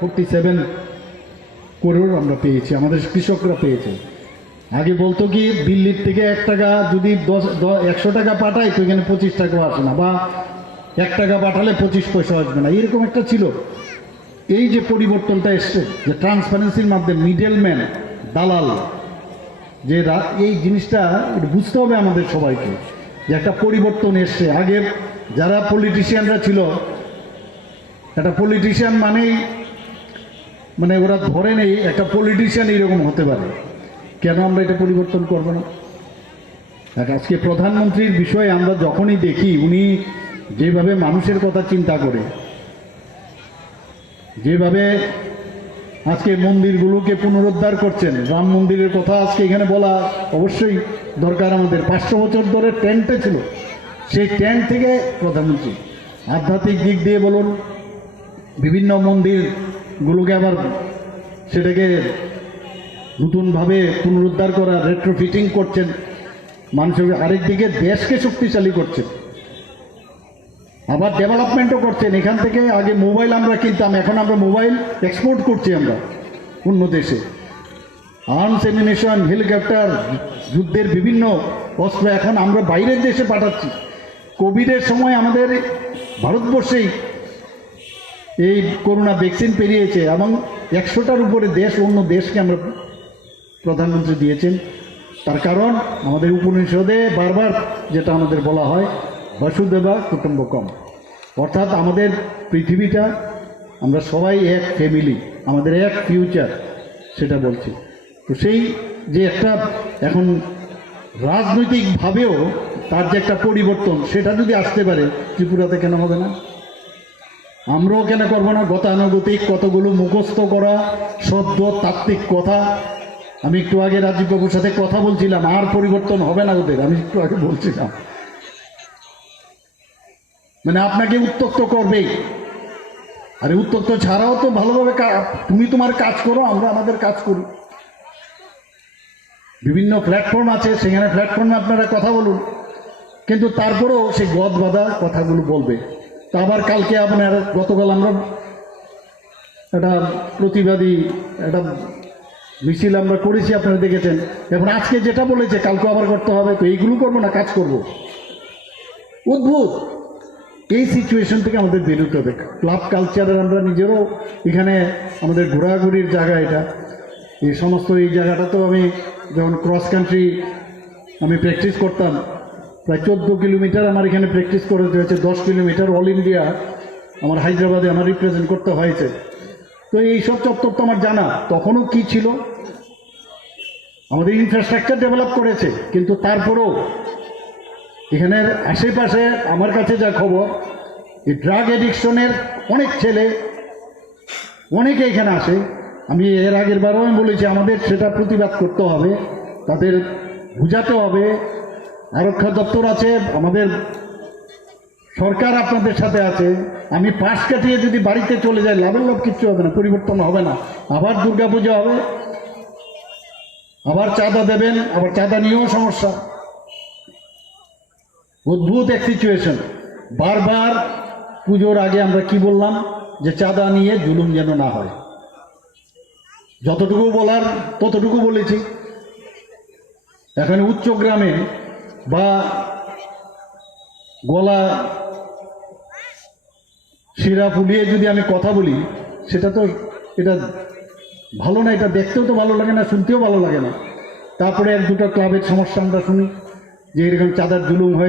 47 করোড় আমরা পেয়েছি, আমাদের কৃষকরা পেয়েছে। আগে বলতো কি দিল্লির থেকে 1 টাকা যদি 100 টাকা পাঠায় তো এখানে 25 টাকাও আসে না, বা 1 টাকা পাঠালে 25 পয়সা আসবে না, এরকম একটা ছিল। এই যে পরিবর্তনটা এসছে, যে ট্রান্সপারেন্সির মাধ্যমে মিডলম্যান, দালাল, যে এই জিনিসটা বুঝতে হবে আমাদের সবাইকে, যে একটা পরিবর্তন এসছে। আগে যারা পলিটিশিয়ানরা ছিল, একটা পলিটিশিয়ান মানে ওরা ধরে নেই একটা পলিটিশিয়ান এইরকম হতে পারে, কেন আমরা এটা পরিবর্তন করব না? আজকে প্রধানমন্ত্রীর বিষয়ে আমরা যখনই দেখি উনি যেভাবে মানুষের কথা চিন্তা করে, যেভাবে আজকে মন্দিরগুলোকে পুনরুদ্ধার করছেন, রাম মন্দিরের কথা আজকে এখানে বলা অবশ্যই দরকার। আমাদের 500 বছর ধরে টেন্টে ছিল, সেই টেন্ট থেকে প্রধানমন্ত্রী আধ্যাত্মিক দিক দিয়ে বলুন, বিভিন্ন মন্দিরগুলোকে আবার সেটাকে নতুনভাবে পুনরুদ্ধার করা, রেট্রোফিটিং করছেন মানুষের, আরেকদিকে দেশকে শক্তিশালী করছেন, আবার ডেভেলপমেন্টও করছেন। এখান থেকে আগে মোবাইল আমরা কিনতাম, এখন আমরা মোবাইল এক্সপোর্ট করছি আমরা অন্য দেশে। আর্মস অ্যামিনিশন, হেলিকপ্টার, যুদ্ধের বিভিন্ন অস্ত্র এখন আমরা বাইরের দেশে পাঠাচ্ছি। কোভিডের সময় আমাদের ভারতবর্ষেই এই করোনা ভ্যাকসিন পেরিয়েছে এবং 100টার উপরে দেশ, অন্য দেশকে আমরা প্রধানমন্ত্রী দিয়েছেন। তার কারণ আমাদের উপনিষদে বারবার যেটা আমাদের বলা হয়, বসুধৈব কুটুম্বকম, অর্থাৎ আমাদের পৃথিবীটা আমরা সবাই এক ফ্যামিলি, আমাদের এক ফিউচার, সেটা বলছি। তো সেই যে একটা এখন রাজনৈতিকভাবেও তার যে একটা পরিবর্তন, সেটা যদি আসতে পারে ত্রিপুরাতে, কেন হবে না? আমরাও কেন করবো না? গতানুগতিক কতগুলো মুখস্থ করা শব্দ, তাত্ত্বিক কথা। আমি একটু আগে রাজীব বাবুর সাথে কথা বলছিলাম, আর পরিবর্তন হবে না ওদের, আমি একটু আগে বলছিলাম, মানে আপনাকে উত্তক্ত করবেই। আরে উত্তক্ত ছাড়াও তো ভালোভাবে তুমি তোমার কাজ করো, আমরা আমাদের কাজ করি। বিভিন্ন প্ল্যাটফর্ম আছে, সেখানে প্ল্যাটফর্মে আপনারা কথা বলুন, কিন্তু তারপরেও সেই গদ বাঁধা কথাগুলো বলবে। তা আবার কালকে আপনার, গতকাল আমরা একটা প্রতিবাদী একটা মিছিল আমরা করেছি, আপনারা দেখেছেন। এখন আজকে যেটা বলেছে কালকে আবার করতে হবে, তো এইগুলো করবো না, কাজ করব। অদ্ভুত এই সিচুয়েশন থেকে আমাদের বেরোতে হবে। ক্লাব কালচারের আমরা নিজেরও এখানে আমাদের ঘোরাঘুরির জায়গা, এটা এই সমস্ত এই জায়গাটা তো আমি যখন ক্রস কান্ট্রি আমি প্র্যাকটিস করতাম, প্রায় 14 কিলোমিটার আমার এখানে প্র্যাকটিস করতে হয়েছে, 10 কিলোমিটার অল ইন্ডিয়া আমার হায়দ্রাবাদে আমার রিপ্রেজেন্ট করতে হয়েছে। তো এইসব চত্বর তো আমার জানা, তখনও কি ছিল, আমাদের ইনফ্রাস্ট্রাকচার ডেভেলপ করেছে, কিন্তু তারপরেও এখানের আশেপাশে আমার কাছে যা খবর, এই ড্রাগ অ্যাডিকশনের অনেক ছেলে, অনেকে এখানে আসে। আমি এর আগের বারও আমি বলেছি, আমাদের সেটা প্রতিবাদ করতে হবে, তাদের বুঝাতে হবে। আরক্ষা দপ্তর আছে, আমাদের সরকার আপনাদের সাথে আছে। আমি পাশ কাটিয়ে যদি বাড়িতে চলে যাই, লাভের লাভ কিচ্ছু হবে না, পরিবর্তন হবে না। আবার দুর্গাপূজা হবে, আবার চাঁদা দেবেন, আবার চাঁদা নিয়েও সমস্যা। অদ্ভুত এক সিচুয়েশন। বারবার পুজোর আগে আমরা কি বললাম, যে চাঁদা নিয়ে জুলুম যেন না হয়, যতটুকু বলার ততটুকু বলেছি। এখানে উচ্চগ্রামে বা গলা শিরা ফুলিয়ে যদি আমি কথা বলি, সেটা তো এটা ভালো না, এটা দেখতেও তো ভালো লাগে না, শুনতেও ভালো লাগে না। তারপরে 1-2টা ক্লাবের সমস্যা আমরা শুনি যে এরকম চাঁদার জুলুম হয়।